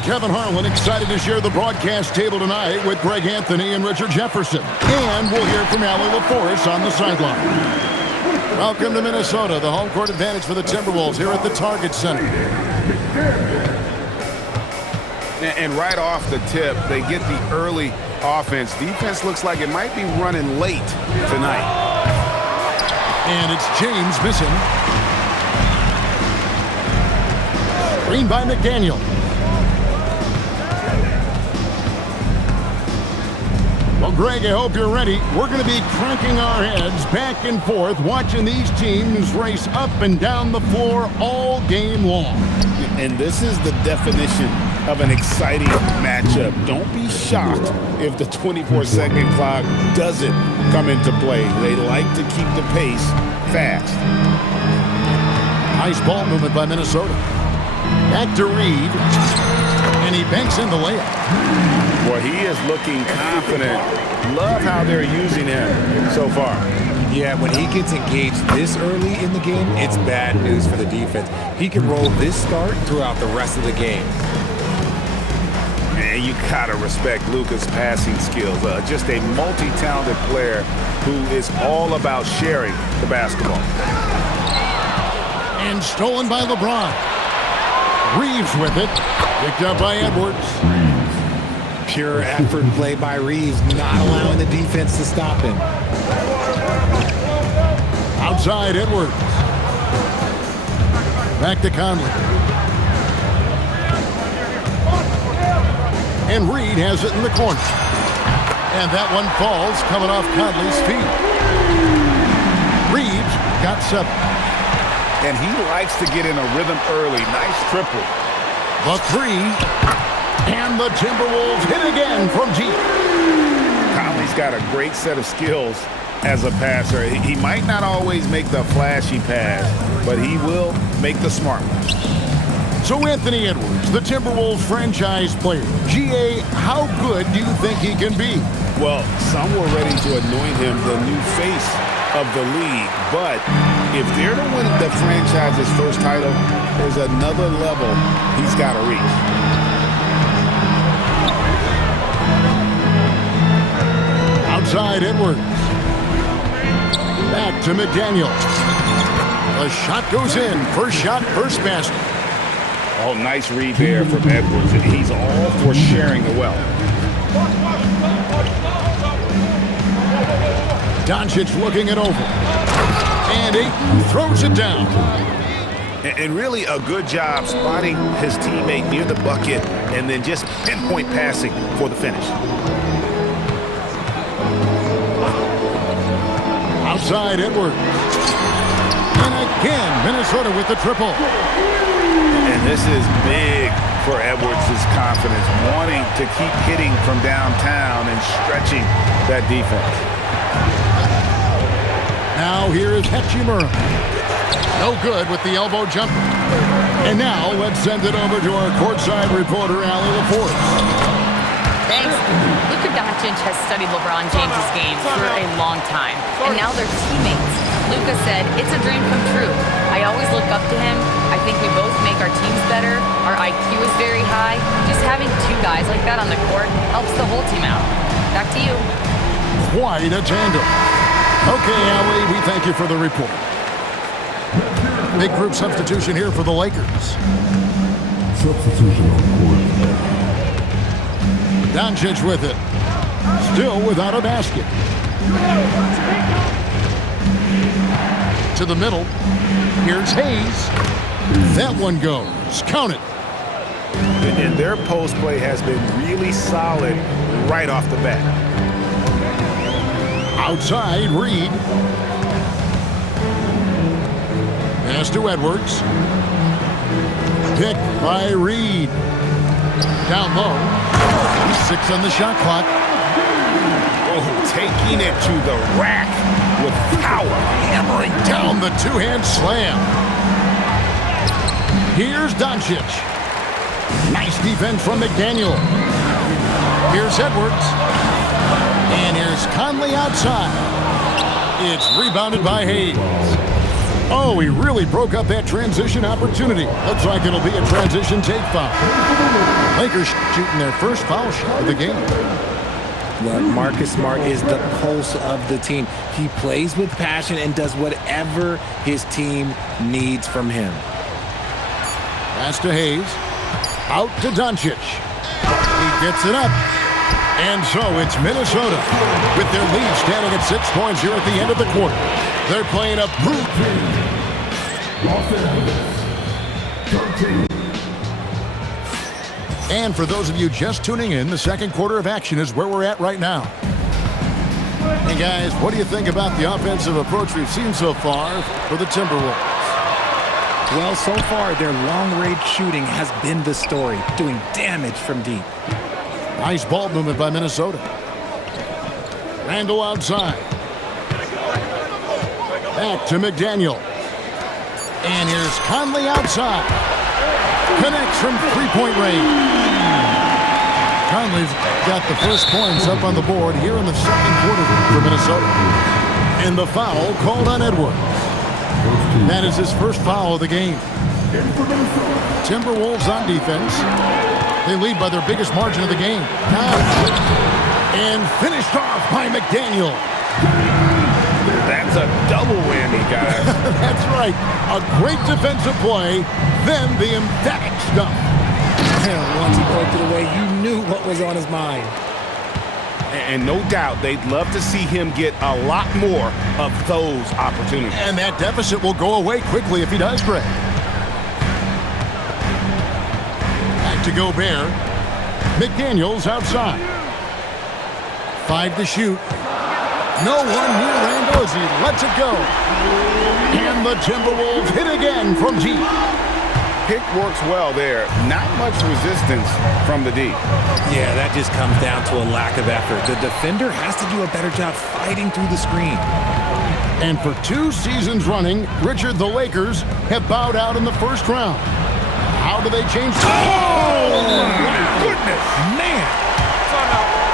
I'm Kevin Harlan, excited to share the broadcast table tonight with Greg Anthony and Richard Jefferson. And we'll hear from Allie LaForce on the sideline. Welcome to Minnesota, the home court advantage for the Timberwolves here at the Target Center. And right off the tip, they get the early offense. Defense looks like it might be running late tonight. And it's James missing. Screen by McDaniel. Well, Greg, I hope you're ready. We're going to be cranking our heads back and forth, watching these teams race up and down the floor all game long. And this is the definition of an exciting matchup. Don't be shocked if the 24-second clock doesn't come into play. They like to keep the pace fast. Nice ball movement by Minnesota. Back to Reed. And he banks in the layup. Boy, he is looking confident. Love how they're using him so far. Yeah, when he gets engaged this early in the game, it's bad news for the defense. He can roll this start throughout the rest of the game. And you gotta respect Luka's passing skills. Just a multi-talented player who is all about sharing the basketball. And stolen by LeBron. Reeves with it. Picked up by Edwards. Pure effort play by Reeves, not allowing the defense to stop him. Outside Edwards. Back to Conley. And Reed has it in the corner. And that one falls, coming off Conley's feet. Reeves got 7. And he likes to get in a rhythm early. Nice triple. The 3. And the Timberwolves hit again from deep. Conley's got a great set of skills as a passer. He might not always make the flashy pass, but he will make the smart one. So Anthony Edwards, the Timberwolves franchise player. GA, how good do you think he can be? Well, some were ready to anoint him the new face of the league, but if they're to win the franchise's first title, there's another level he's got to reach. Outside Edwards. Back to McDaniel. The shot goes in. First shot, first basket. Oh, nice read there from Edwards. He's all for sharing the wealth. Doncic looking it over. And Ayton throws it down. And really a good job spotting his teammate near the bucket and then just pinpoint passing for the finish. Outside Edwards. And again, Minnesota with the triple. And this is big for Edwards' confidence, wanting to keep hitting from downtown and stretching that defense. Now here is Hachimura. No good with the elbow jumper. And now let's send it over to our courtside reporter, Allie LaForce. Thanks. Luka Doncic has studied LeBron James' game for a long time, and now they're teammates. Luka said, "It's a dream come true. I always look up to him. I think we both make our teams better. Our IQ is very high. Just having two guys like that on the court helps the whole team out." Back to you. Quite a tandem. Okay, Allie, we thank you for the report. Big group substitution here for the Lakers. Substitution on court. Doncic with it. Still without a basket. To the middle. Here's Hayes. That one goes. Count it. And their post play has been really solid right off the bat. Outside, Reed. Pass to Edwards. Picked by Reed. Down low. He's 6 on the shot clock. Oh, taking it to the rack with power. Hammering down the two-hand slam. Here's Doncic. Nice defense from McDaniel. Here's Edwards. And here's Conley outside. It's rebounded by Hayes. Oh, he really broke up that transition opportunity. Looks like it'll be a transition take foul. Lakers shooting their first foul shot of the game. Well, Marcus Smart is the pulse of the team. He plays with passion and does whatever his team needs from him. Pass to Hayes. Out to Doncic. He gets it up. And so it's Minnesota with their lead standing at 6 points here at the end of the quarter. They're playing a And for those of you just tuning in, the second quarter of action is where we're at right now. Hey guys, what do you think about the offensive approach we've seen so far for the Timberwolves? Well, so far, their long-range shooting has been the story, doing damage from deep. Nice ball movement by Minnesota. Randle outside. Back to McDaniel. And here's Conley outside. Connects from three-point range. Conley's got the first points up on the board here in the second quarter for Minnesota. And the foul called on Edwards. That is his first foul of the game. Timberwolves on defense. They lead by their biggest margin of the game. And finished off by McDaniel. That's a double whammy, guys. That's right. A great defensive play, then the emphatic stuff. Once he poked it away, you knew what was on his mind. And no doubt they'd love to see him get a lot more of those opportunities. And that deficit will go away quickly if he does, Greg. Back to Gobert. McDaniels outside. 5 to shoot. No one near Randle as he lets it go. And the Timberwolves hit again from deep. Pick works well there. Not much resistance from the D. Yeah, that just comes down to a lack of effort. The defender has to do a better job fighting through the screen. And for 2 seasons running, Richard, the Lakers have bowed out in the first round. How do they change that? Oh, my goodness. Man.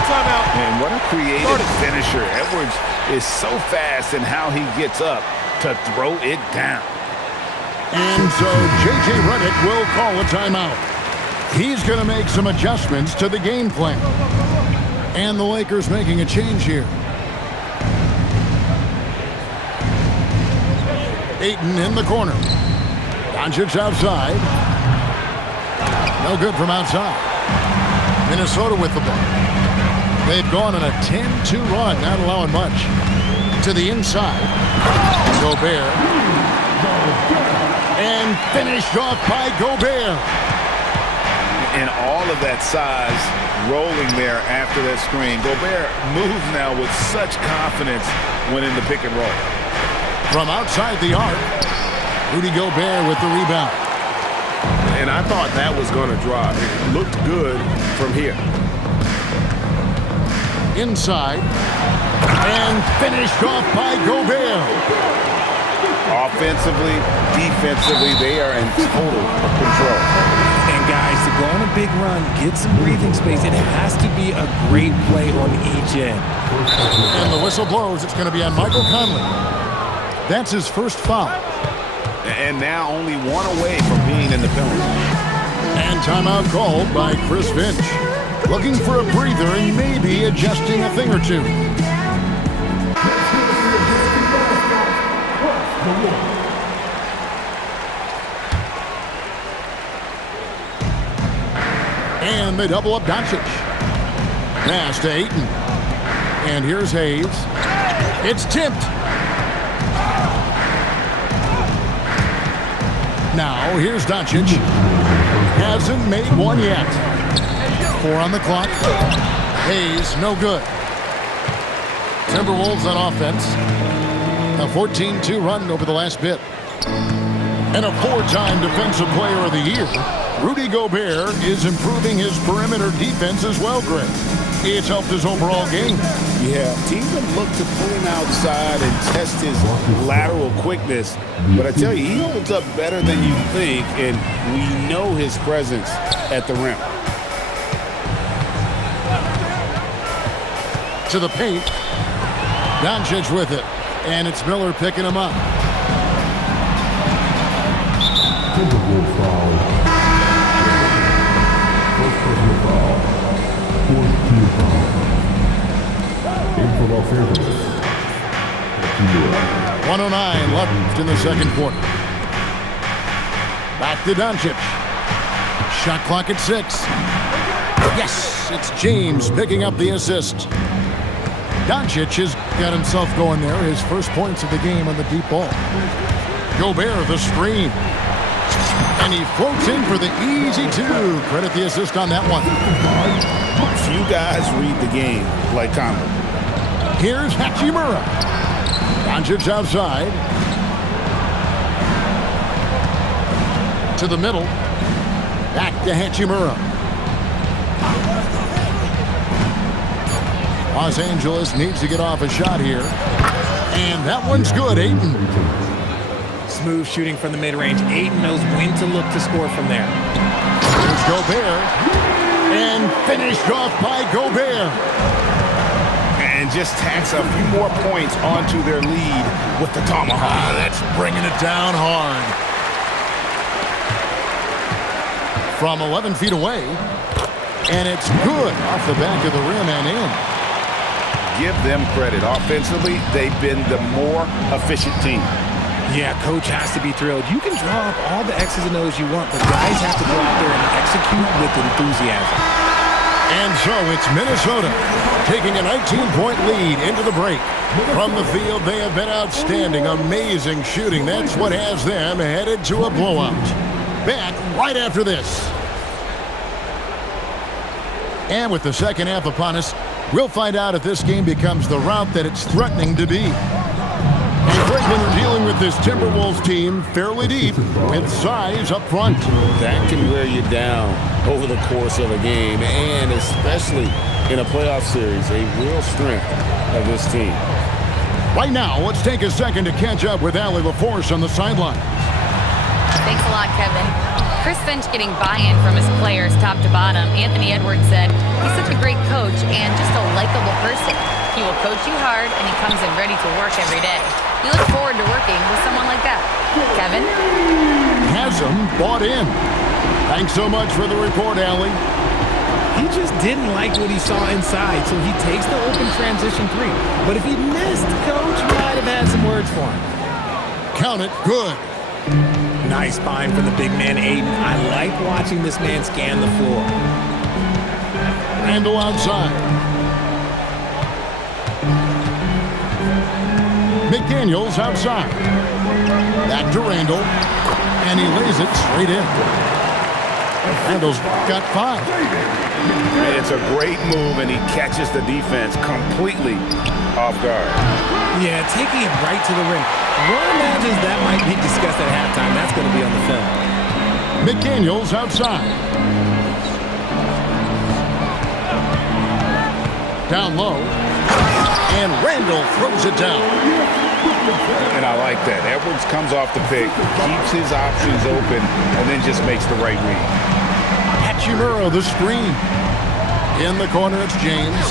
Timeout. And what a creative finisher. Edwards is so fast in how he gets up to throw it down. And so J.J. Redick will call a timeout. He's going to make some adjustments to the game plan. And the Lakers making a change here. Ayton in the corner. Doncic outside. No good from outside. Minnesota with the ball. They've gone on a 10-2 run, not allowing much. To the inside. Gobert. And finished off by Gobert. And all of that size rolling there after that screen. Gobert moves now with such confidence when in the pick and roll. From outside the arc, Rudy Gobert with the rebound. And I thought that was going to drop. It looked good from here. Inside. And finished off by Gobert. Offensively, defensively, they are in total control. And guys, to go on a big run, get some breathing space, it has to be a great play on each end. And the whistle blows. It's going to be on Michael Conley. That's his first foul. And now only one away from being in the penalty. And timeout called by Chris Finch. Looking for a breather and maybe adjusting a thing or two. And they double up Doncic. Pass to Ayton. And here's Hayes. It's tipped. Now here's Doncic. Hasn't made one yet. 4 on the clock. Hayes, no good. Timberwolves on offense. A 14-2 run over the last bit. And a 4-time Defensive Player of the Year. Rudy Gobert is improving his perimeter defense as well, Greg. It's helped his overall game. Yeah, teams have looked to pull him outside and test his lateral quickness. But I tell you, he holds up better than you think, and we know his presence at the rim. To the paint. Doncic with it. And it's Miller picking him up. Timberwolves foul. First personal foul. Fourth team foul. In for Los Angeles. Hachimura. 109 left in the second quarter. Back to Doncic. Shot clock at 6. Yes, it's James picking up the assist. Doncic has got himself going there. His first points of the game on the deep ball. Gobert, the screen. And he floats in for the easy two. Credit the assist on that one. Few guys read the game like Conley. Here's Hachimura. Doncic outside. To the middle. Back to Hachimura. Los Angeles needs to get off a shot here. And that one's good, Ayton. Smooth shooting from the mid-range. Ayton knows when to look to score from there. Here's Gobert. And finished off by Gobert. And just tacks a few more points onto their lead with the tomahawk. That's bringing it down hard. From 11 feet away. And it's good off the back of the rim and in. Give them credit. Offensively, they've been the more efficient team. Yeah, coach has to be thrilled. You can draw up all the X's and O's you want, but guys have to go out there and execute with enthusiasm. And so it's Minnesota taking a 19-point lead into the break. From the field, they have been outstanding. Amazing shooting. That's what has them headed to a blowout. Back right after this. And with the second half upon us, we'll find out if this game becomes the route that it's threatening to be. And Greg, when you're dealing with this Timberwolves team fairly deep with size up front. That can wear you down over the course of a game, and especially in a playoff series, a real strength of this team. Right now, let's take a second to catch up with Allie LaForce on the sideline. Thanks a lot, Kevin. Chris Finch getting buy-in from his players top to bottom. Anthony Edwards said, he's such a great coach and just a likable person. He will coach you hard, and he comes in ready to work every day. You look forward to working with someone like that. Kevin? Hasn't bought in. Thanks so much for the report, Allie. He just didn't like what he saw inside, so he takes the open transition three. But if he missed, coach might have had some words for him. Count it good. Nice find from the big man, Ayton. I like watching this man scan the floor. Randall outside. McDaniels outside. Back to Randall. And he lays it straight in. Randall's got 5. It's a great move, and he catches the defense completely off guard. Yeah, taking it right to the rim. One imagines that might be discussed at halftime. That's going to be on the film. McDaniels outside. Down low. And Randall throws it down. And I like that. Edwards comes off the pick, keeps his options open, and then just makes the right read. Hachimura, the screen. In the corner, it's James.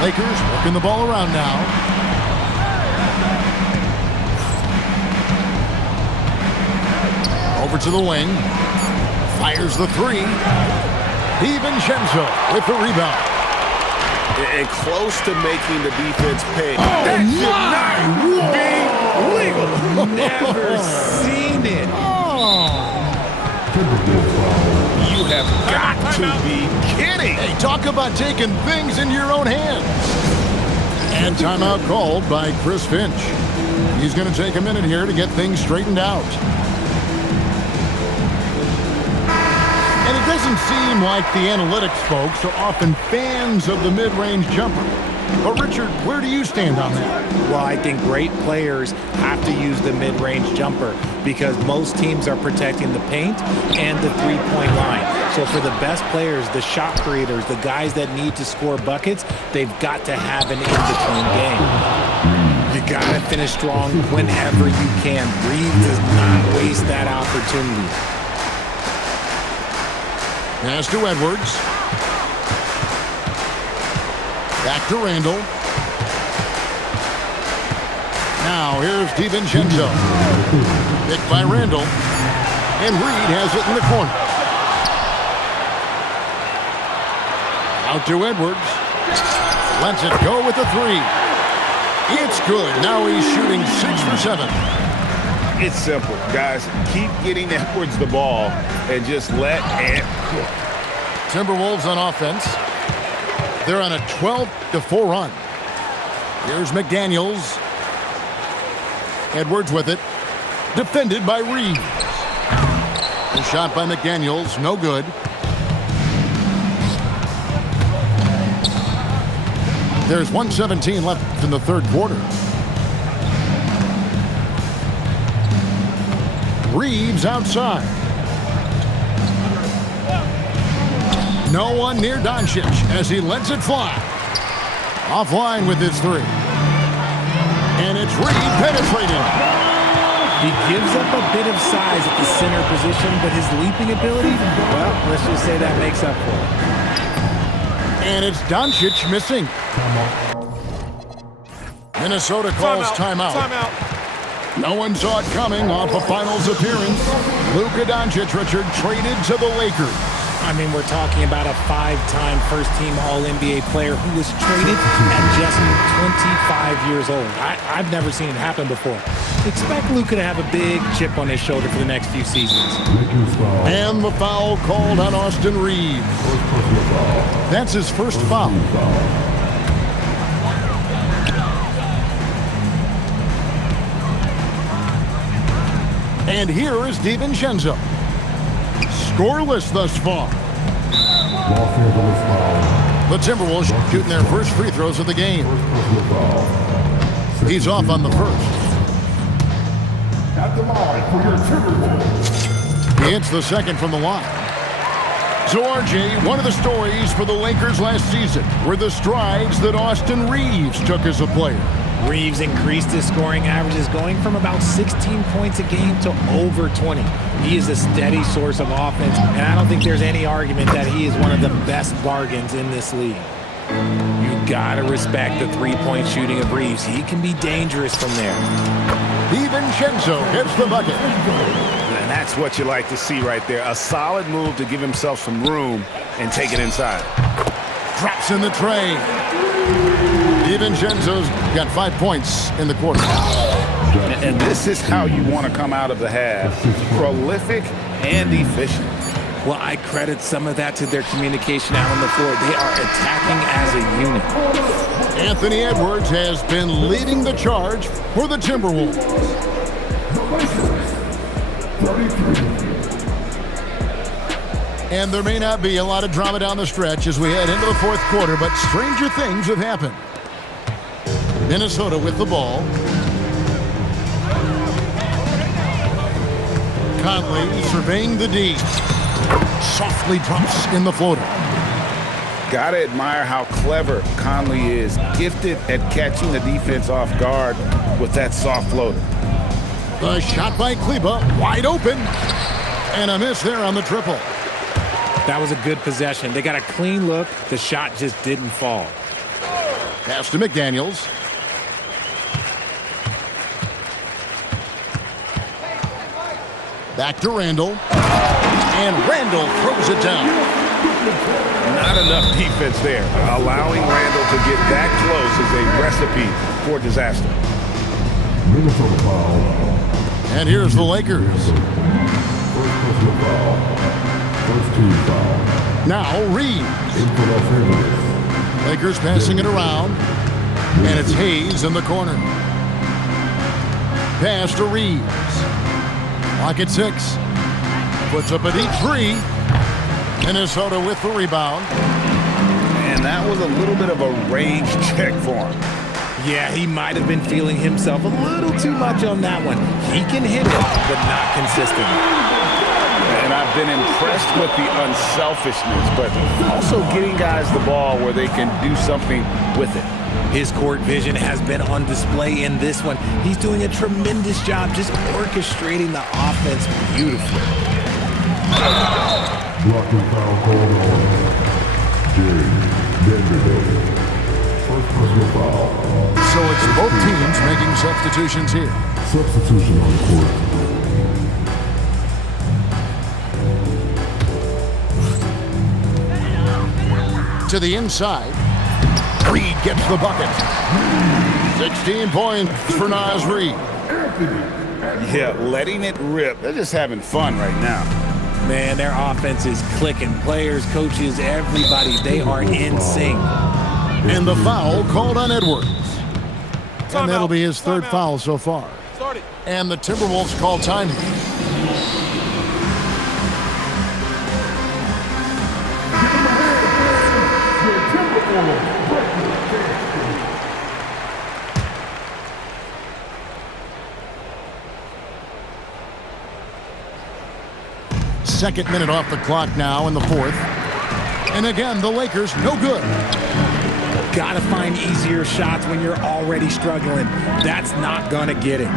Lakers working the ball around now. Over to the wing. Fires the 3. DiVincenzo with the rebound. And close to making the defense pay. That should not be legal. Never seen it. Timberwolves foul. You have got to be kidding. Hey, talk about taking things in your own hands. And timeout called by Chris Finch. He's going to take a minute here to get things straightened out. And it doesn't seem like the analytics folks are often fans of the mid-range jumper. But Richard, where do you stand on that? Well, I think great players have to use the mid-range jumper because most teams are protecting the paint and the three-point line. So for the best players, the shot creators, the guys that need to score buckets, they've got to have an in-between game. You got to finish strong whenever you can. Reed does not waste that opportunity. Pass to Edwards. Back to Randall. Now here's DiVincenzo. Picked by Randall. And Reed has it in the corner. Out to Edwards. Lets it go with the three. It's good. Now he's shooting 6 for 7. It's simple, guys. Keep getting Edwards the ball and just let it cook. Timberwolves on offense. They're on a 12-4 run. Here's McDaniels. Edwards with it. Defended by Reeves. The shot by McDaniels, no good. There's 1:17 left in the third quarter. Reeves outside. No one near Doncic as he lets it fly. Offline with his three. And it's Reed penetrating. He gives up a bit of size at the center position, but his leaping ability, well, let's just say that makes up for it. And it's Doncic missing. Minnesota calls timeout. No one saw it coming off a finals appearance. Luka Doncic, Richard, traded to the Lakers. I mean, we're talking about a 5-time first-team All-NBA player who was traded at just 25 years old. I've never seen it happen before. Expect Luka to have a big chip on his shoulder for the next few seasons. And the foul called on Austin Reeves. That's his first foul. And here is DiVincenzo. Scoreless thus far. The Timberwolves shooting their first free throws of the game. He's off on the first. At the line for your Timberwolves. He hits the second from the line. So RJ, one of the stories for the Lakers last season were the strides that Austin Reeves took as a player. Reeves increased his scoring averages, going from about 16 points a game to over 20. He is a steady source of offense, and I don't think there's any argument that he is one of the best bargains in this league. You gotta respect the three-point shooting of Reeves. He can be dangerous from there. DiVincenzo gets the bucket. And that's what you like to see right there. A solid move to give himself some room and take it inside. Drops in the tray. DiVincenzo's got 5 points in the quarter. And this is how you want to come out of the half. Prolific and efficient. Well, I credit some of that to their communication out on the floor. They are attacking as a unit. Anthony Edwards has been leading the charge for the Timberwolves. And there may not be a lot of drama down the stretch as we head into the fourth quarter, but stranger things have happened. Minnesota with the ball. Conley surveying the D. Softly drops in the floater. Gotta admire how clever Conley is. Gifted at catching the defense off guard with that soft floater. The shot by Kleber, wide open. And a miss there on the triple. That was a good possession. They got a clean look. The shot just didn't fall. Pass to McDaniels. Back to Randall. And Randall throws it down. Not enough defense there. Allowing Randall to get that close is a recipe for disaster. Minnesota foul. And here's the Lakers. First personal foul. First team foul. Now Reeves. In for Los Angeles. Lakers passing it around. And it's Hayes in the corner. Pass to Reeves. Clock at 6. Puts up a deep three. Minnesota with the rebound. And that was a little bit of a range check for him. Yeah, he might have been feeling himself a little too much on that one. He can hit it, but not consistently. And I've been impressed with the unselfishness, but also getting guys the ball where they can do something with it. His court vision has been on display in this one. He's doing a tremendous job just orchestrating the offense beautifully. Blocking foul called on James Vanderbilt. First personal foul. So it's both teams making substitutions here. Substitution on court. To the inside. Reed gets the bucket. 16 points for Naz Reid. Yeah, letting it rip. They're just having fun right now. Man, their offense is clicking. Players, coaches, everybody, they are in sync. And the foul called on Edwards. And that'll be his third foul so far. And the Timberwolves call time. Second minute off the clock now in the fourth. And again, the Lakers no good. Gotta find easier shots when you're already struggling. That's not gonna get it.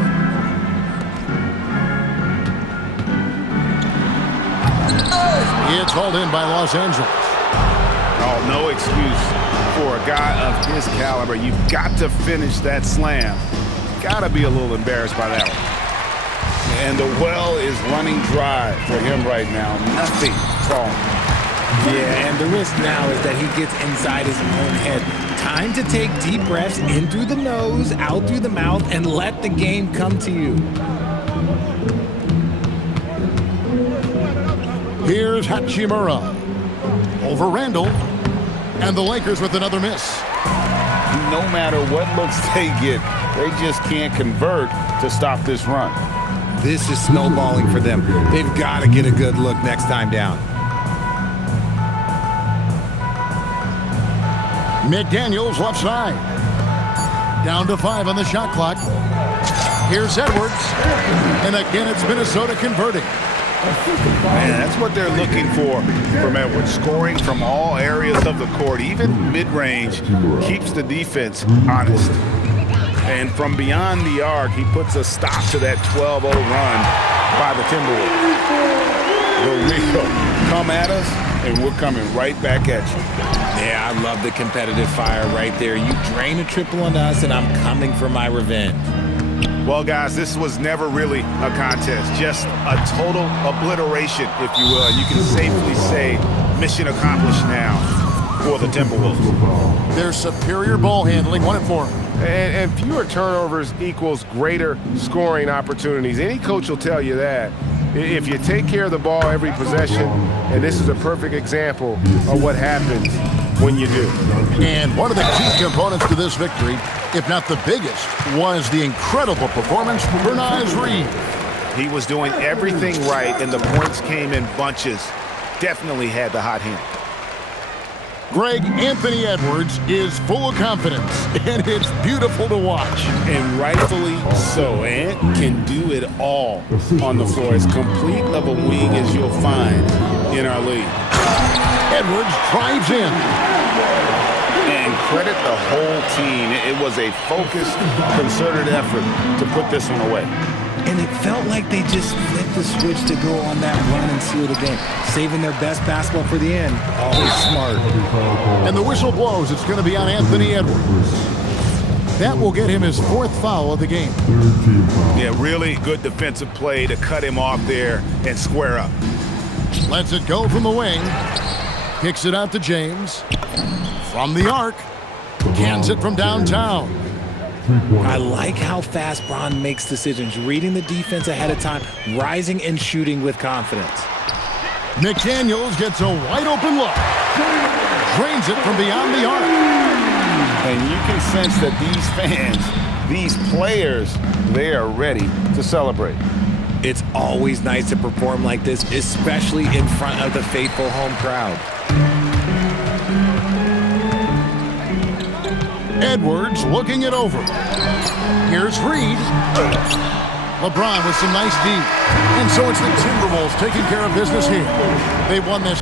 It's hauled in by Los Angeles. Oh, no excuse for a guy of his caliber. You've got to finish that slam. Gotta be a little embarrassed by that one. And the well is running dry for him right now. Nothing falling. Yeah, and the risk now is that he gets inside his own head. Time to take deep breaths in through the nose, out through the mouth, and let the game come to you. Here's Hachimura. Over Randall. And the Lakers with another miss. No matter what looks they get, they just can't convert to stop this run. This is snowballing for them. They've got to get a good look next time down. McDaniels left side. Down to 5 on the shot clock. Here's Edwards. And again, it's Minnesota converting. Man, that's what they're looking for from Edwards. Scoring from all areas of the court, even mid-range, keeps the defense honest. And from beyond the arc, he puts a stop to that 12-0 run by the Timberwolves. The real come at us, and we're coming right back at you. Yeah, I love the competitive fire right there. You drain a triple on us, and I'm coming for my revenge. Well, guys, this was never really a contest, just a total obliteration, if you will. You can safely say mission accomplished now for the Timberwolves. Their superior ball handling won it for them. And fewer turnovers equals greater scoring opportunities. Any coach will tell you that. If you take care of the ball every possession, and this is a perfect example of what happens when you do. And one of the key components to this victory, if not the biggest, was the incredible performance for Naz Reid. He was doing everything right, and the points came in bunches. Definitely had the hot hand. Greg, Anthony Edwards is full of confidence, and it's beautiful to watch. And rightfully so. Ant can do it all on the floor. As complete of a wing as you'll find in our league. Edwards drives in. And credit the whole team. It was a focused, concerted effort to put this one away. And it felt like they just flipped the switch to go on that run and seal the game. Saving their best basketball for the end. Always smart. And the whistle blows. It's going to be on Anthony Edwards. That will get him his 4th foul of the game. Yeah, really good defensive play to cut him off there and square up. Lets it go from the wing. Kicks it out to James. From the arc. Cans it from downtown. I like how fast Bron makes decisions, reading the defense ahead of time, rising and shooting with confidence. McDaniels gets a wide open look. Drains it from beyond the arc. And you can sense that these fans, these players, they are ready to celebrate. It's always nice to perform like this, especially in front of the faithful home crowd. Edwards looking it over. Here's Reed. LeBron with some nice D. And so it's the Timberwolves taking care of business here. They won this.